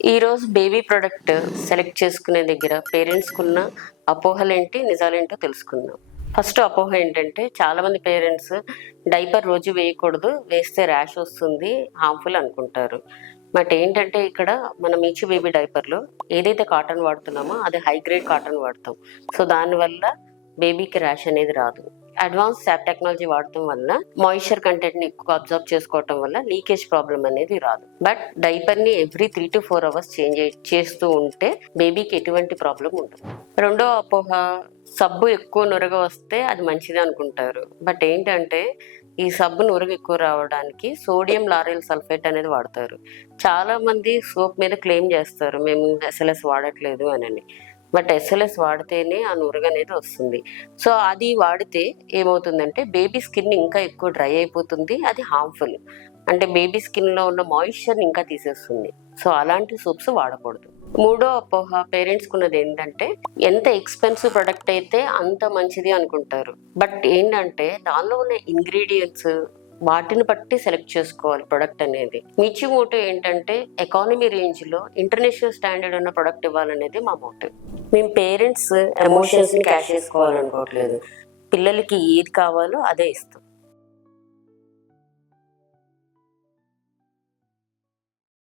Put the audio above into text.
ఈరోజు baby product select చేసుకునే దగ్గర పేరెంట్స్కున్న అపోహలేంటి నిజాలేంటో తెలుసుకుందాం. ఫస్ట్ అపోహ ఏంటంటే చాలామంది పేరెంట్స్ డైపర్ రోజు వేయకూడదు, వేస్తే ర్యాష్ వస్తుంది, హార్మ్ఫుల్ అనుకుంటారు. బట్ ఏంటంటే ఇక్కడ మనం ఈచ్ బేబీ డైపర్లో ఏదైతే కాటన్ వాడుతున్నామో అది హై గ్రేడ్ కాటన్ వాడతాం. సో దానివల్ల బేబీకి ర్యాష్ అనేది రాదు. అడ్వాన్స్ శాప్ టెక్నాలజీ వాడటం వల్ల మాయిశ్చర్ కంటెంట్ని ఎక్కువ అబ్జర్వ్ చేసుకోవటం వల్ల లీకేజ్ ప్రాబ్లం అనేది రాదు. బట్ డైపర్ని ఎవ్రీ 3 to 4 hours చేంజ్ చేస్తూ ఉంటే బేబీకి ఎటువంటి ప్రాబ్లం ఉండదు. రెండో అపోహ, సబ్బు ఎక్కువ నురగ వస్తే అది మంచిది అనుకుంటారు. బట్ ఏంటంటే ఈ సబ్బు నురగ ఎక్కువ రావడానికి సోడియం లారెల్ సల్ఫేట్ అనేది వాడతారు. చాలా మంది సోప్ మీద క్లెయిమ్ చేస్తారు మేము SLS వాడట్లేదు అని. బట్ SLS వాడితేనే ఆ నురగ అనేది వస్తుంది. సో అది వాడితే ఏమవుతుందంటే బేబీ స్కిన్ ఇంకా ఎక్కువ డ్రై అయిపోతుంది, అది హార్మ్ఫుల్. అంటే బేబీ స్కిన్లో ఉన్న మాయిశ్చర్ని ఇంకా తీసేస్తుంది. సో అలాంటి సోప్స్ వాడకూడదు. మూడో అపోహ పేరెంట్స్కి ఉన్నది ఏంటంటే ఎంత ఎక్స్పెన్సివ్ ప్రొడక్ట్ అయితే అంత మంచిది అనుకుంటారు. బట్ ఏంటంటే దానిలో ఉన్న ఇంగ్రీడియంట్స్ వాటిని బట్టి సెలెక్ట్ చేసుకోవాలి ప్రొడక్ట్ అనేది. మిర్చి మోటో ఏంటంటే ఎకానమీ రేంజ్లో ఇంటర్నేషనల్ స్టాండర్డ్ ఉన్న ప్రొడక్ట్ ఇవ్వాలనేది మా మోటో. మేము పేరెంట్స్ ఎమోషన్స్ని క్యాష్ చేసుకోవాలనుకోవట్లేదు, పిల్లలకి ఏది కావాలో అదే ఇస్తాం.